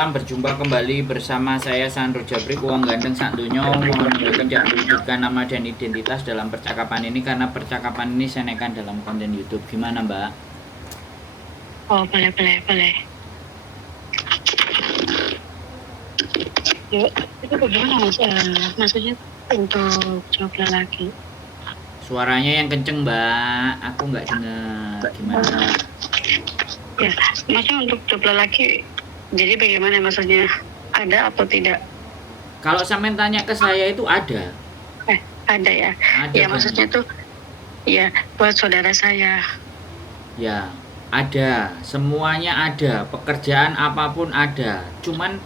Berjumpa kembali bersama saya Sandro Jabrik, Wong Gandeng Sak Donya. Mohon tidak menyebutkan nama dan identitas dalam percakapan ini karena percakapan ini saya naikkan dalam konten YouTube. Gimana, Mbak? Oh, boleh. Yuk, itu bagaimana mas? Maksudnya untuk job lelaki. Suaranya yang kenceng, Mbak. Aku nggak dengar. Gimana? Ya, maksudnya untuk job lelaki. Jadi bagaimana maksudnya? Ada atau tidak? Kalau sampean tanya ke saya itu ada. Ada ya. Ada, ya Bang. maksudnya tuh ya buat saudara saya. Ya, ada. Semuanya ada. Pekerjaan apapun ada. Cuman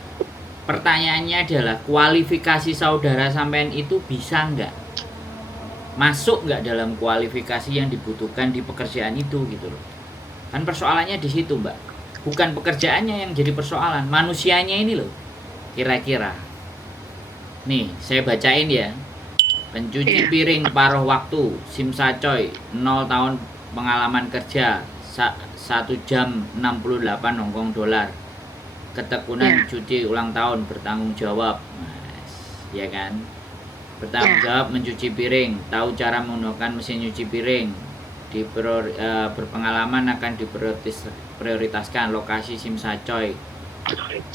pertanyaannya adalah kualifikasi saudara sampean itu bisa nggak? Masuk nggak dalam kualifikasi yang dibutuhkan di pekerjaan itu gitu loh. Kan persoalannya di situ, Mbak. Bukan pekerjaannya yang jadi persoalan, manusianya ini loh. Kira-kira. Nih, saya bacain ya. Pencuci piring paruh waktu, SIM Sacoy, 0 tahun pengalaman kerja, 1 jam 68 Hongkong dolar. Ketekunan cuci ulang tahun, bertanggung jawab. Ya kan? Bertanggung jawab mencuci piring, tahu cara menggunakan mesin nyuci piring. Berpengalaman akan diprioritaskan lokasi SIM Sacoy,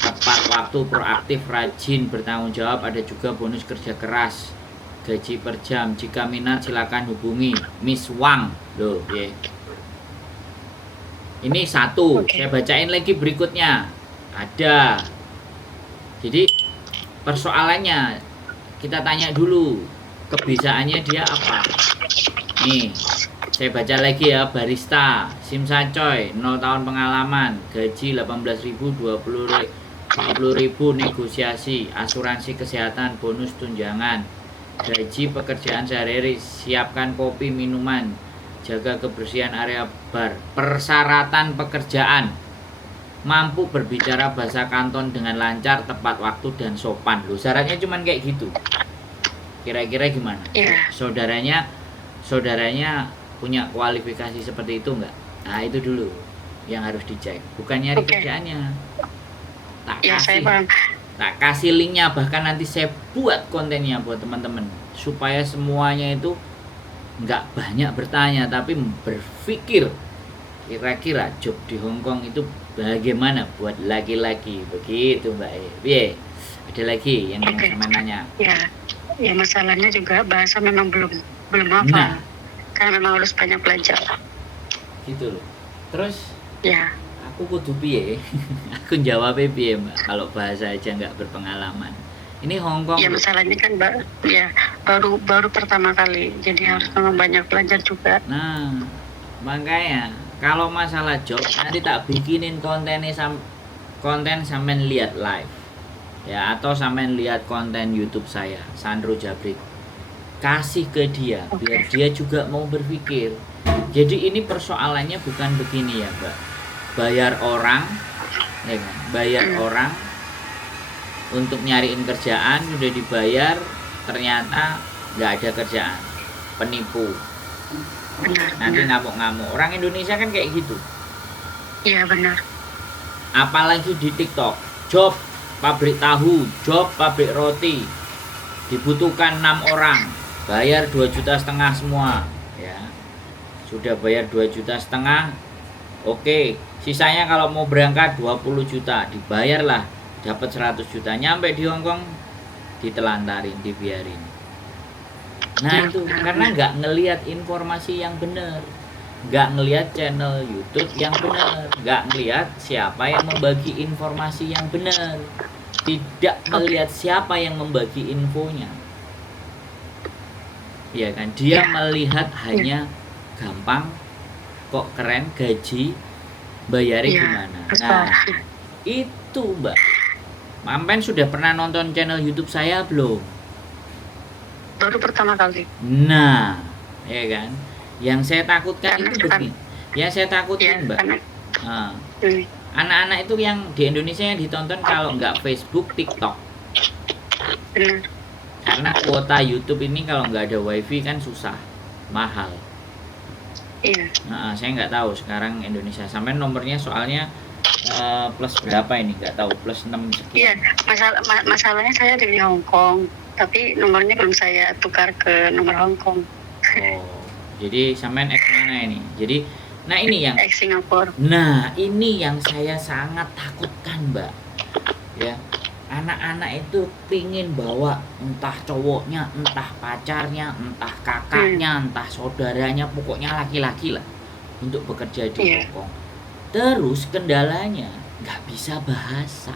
tepat waktu, proaktif, rajin, bertanggung jawab. Ada juga bonus kerja keras, gaji per jam. Jika minat silakan hubungi Miss Wang loh ya. Ini satu. Saya bacain lagi berikutnya. Ada. Jadi persoalannya kita tanya dulu kebiasaannya dia apa. Nih, saya baca lagi ya. Barista, SIM Sacoy, 0 tahun pengalaman, gaji 18.000, 20.000 negosiasi, asuransi kesehatan, bonus tunjangan, gaji pekerjaan sehari-hari, siapkan kopi, minuman, jaga kebersihan area bar. Persyaratan pekerjaan: mampu berbicara bahasa Kanton dengan lancar, tepat waktu, dan sopan. Loh, syaratnya cuman kayak gitu. Kira-kira gimana? Saudaranya punya kualifikasi seperti itu enggak? Nah, itu dulu yang harus dicek. Bukan nyari kerjaannya. Tak kasih linknya, bahkan nanti saya buat kontennya buat teman-teman supaya semuanya itu enggak banyak bertanya tapi berpikir kira-kira job di Hongkong itu bagaimana buat laki-laki. Begitu, Mbak. Iya. Ada lagi yang sama nanya. Ya masalahnya juga bahasa memang belum hafal. Karena memang harus banyak belajar. Gitu loh. Terus aku kudu piye? Aku jawab piye, Mbak, kalau bahasa aja nggak berpengalaman. Ini Hongkong. Ya masalahnya kan, Mbak, ya baru pertama kali. Jadi harus memang banyak belajar juga. Nah, makanya kalau masalah job nanti tak bikinin konten sampean lihat live. Ya, atau sampean lihat konten YouTube saya, Sandro Jabrik. Kasih ke dia biar dia juga mau berpikir. Jadi ini persoalannya bukan begini ya, Mbak. Bayar orang orang untuk nyariin kerjaan, udah dibayar ternyata nggak ada kerjaan, penipu. Nanti ngamuk-ngamuk. Orang Indonesia kan kayak gitu. Iya, benar. Apalagi di TikTok, job pabrik tahu, job pabrik roti, dibutuhkan 6 orang, bayar 2,5 juta semua ya. Sudah bayar 2,5 juta, oke, sisanya kalau mau berangkat 20 juta, dibayarlah, dapat 100 juta. Nyampe di Hongkong ditelantarin, dibiarin. Nah itu karena nggak ngelihat informasi yang benar, nggak ngelihat channel YouTube yang benar, nggak ngelihat siapa yang membagi informasi yang benar, tidak melihat siapa yang membagi infonya. Ya kan, dia melihat hanya gampang, kok keren, gaji, bayarnya gimana. Nah itu, Mbak. Mampen sudah pernah nonton channel YouTube saya belum? Baru pertama kali. Nah, ya kan, yang saya takutkan itu begini. Yang saya takutin, Mbak, anak-anak itu yang di Indonesia yang ditonton kalau nggak Facebook, TikTok. Benar. Karena kuota YouTube ini kalau nggak ada wifi kan susah, mahal. Iya. Nah, saya nggak tahu sekarang Indonesia sampai nomornya, soalnya plus berapa ini nggak tahu, plus 6 Iya, sekian. masalahnya saya ada di Hong Kong, tapi nomornya belum saya tukar ke nomor Hong Kong. Oh, jadi sampean ex mana ini? Jadi, nah ini yang, Ex Singapura. nah ini yang saya sangat takutkan, Mbak. Ya, anak-anak itu pingin bawa entah cowoknya, entah pacarnya, entah kakaknya, entah saudaranya, pokoknya laki-laki lah untuk bekerja di Iya. Hong Kong. Terus kendalanya nggak bisa bahasa.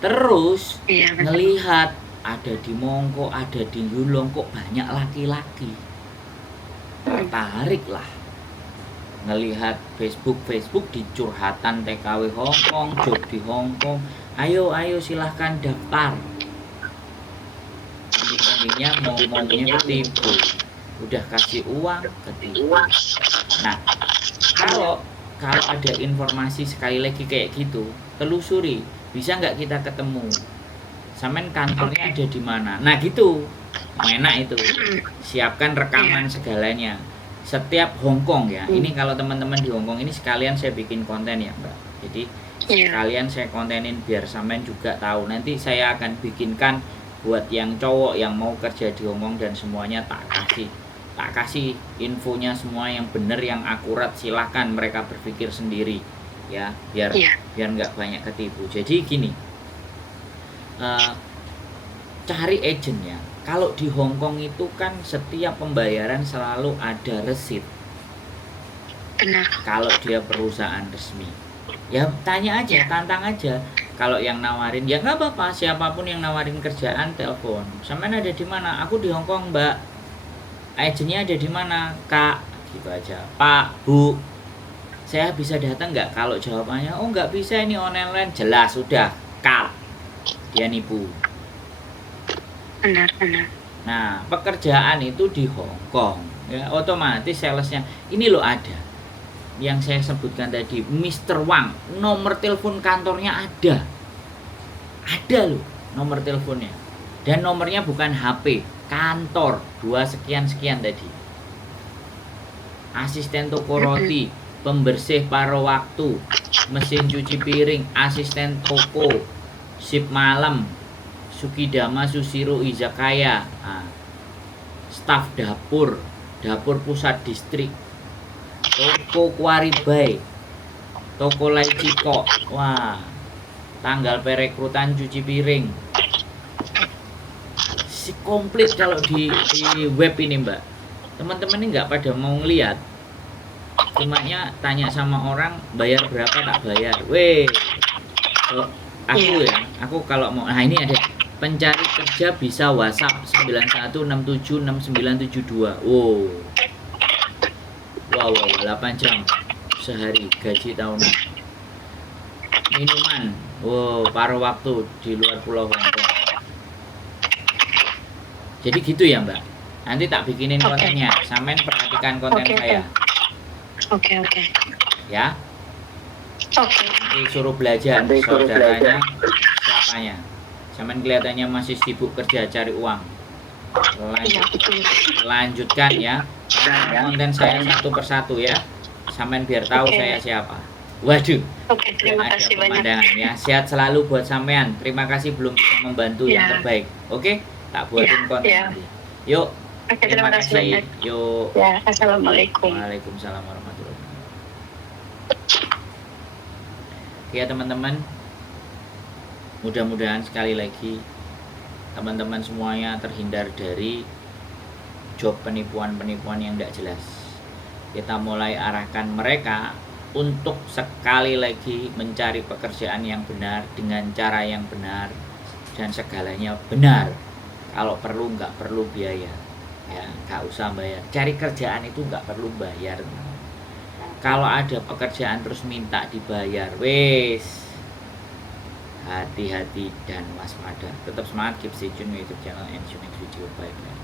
Terus Iya, betul. ngelihat ada di Mongko, ada di Yulong, kok banyak laki-laki. Tertarik lah ngelihat Facebook di curhatan TKW Hong Kong, job di Hong Kong. Ayo silahkan daftar. Ending-endingnya ngomongnya ketipu. Udah kasih uang ketipu. Nah, kalau ada informasi sekali lagi kayak gitu, telusuri, bisa nggak kita ketemu? Sampean kantornya ada di mana? Nah gitu, enak itu. Siapkan rekaman segalanya. Setiap Hong Kong ya, ini kalau teman-teman di Hong Kong ini sekalian saya bikin konten ya Mbak. Jadi sekalian saya kontenin biar sampean juga tahu. Nanti saya akan bikinkan buat yang cowok yang mau kerja di Hong Kong dan semuanya tak kasih infonya semua yang benar, yang akurat. Silahkan mereka berpikir sendiri ya, biar nggak banyak ketipu. Jadi gini, cari agentnya. Kalau di Hong Kong itu kan setiap pembayaran selalu ada resit. Benar. Kalau dia perusahaan resmi, ya tanya aja, tantang aja. Kalau yang nawarin ya nggak apa-apa, siapapun yang nawarin kerjaan telepon. Sampean ada di mana? Aku di Hong Kong Mbak. Agennya ada di mana Kak? Gitu aja. Pak, Bu, saya bisa datang nggak? Kalau jawabannya oh nggak bisa, ini online, jelas sudah cut. Dia nipu. Benar. Nah, pekerjaan itu di Hong Kong ya, otomatis salesnya ini loh ada yang saya sebutkan tadi, Mr. Wang, nomor telepon kantornya ada loh nomor teleponnya, dan nomornya bukan HP, kantor 2 sekian tadi. Asisten toko roti, pembersih paruh waktu, mesin cuci piring, asisten toko, shift malam, Sukidama Sushiro Izakaya, staf dapur pusat distrik, toko Kuaribai, toko Laichiko, wah, tanggal perekrutan cuci piring, si komplit. Kalau di web ini Mbak, teman-teman ini nggak pada mau ngeliat, cumanya tanya sama orang bayar berapa, tak bayar. Aku kalau mau, nah ini ada pencari kerja bisa WhatsApp 91676972. Wow, 8 jam sehari, gaji tahunan. Minuman, paruh waktu di luar Pulau Hong Kong. Jadi gitu ya Mbak. Nanti tak bikinin kontennya. Sampean perhatikan konten saya. Oke. Ya. Oke. Nanti suruh belajar saudaranya siapanya. Sampean kelihatannya masih sibuk kerja cari uang. Lanjutkan ya. Konten saya satu persatu ya. Sampean biar tahu saya siapa. Waduh. Oke, terima kasih banyak. Ya, sehat selalu buat sampean. Terima kasih belum bisa membantu yang terbaik. Oke, tak buatin konten nanti. Yuk. Oke, terima kasih banyak. Yuk. Ya, assalamualaikum. Waalaikumsalam warahmatullahi wabarakatuh. Ya teman-teman, mudah-mudahan sekali lagi teman-teman semuanya terhindar dari job penipuan-penipuan yang tidak jelas. Kita mulai arahkan mereka untuk sekali lagi mencari pekerjaan yang benar dengan cara yang benar dan segalanya benar. Kalau perlu nggak perlu biaya, ya nggak usah bayar. Cari kerjaan itu nggak perlu bayar. Kalau ada pekerjaan terus minta dibayar, wes hati-hati dan waspada. Tetap semangat, keep stay tune YouTube channel and see you next video. Bye bye.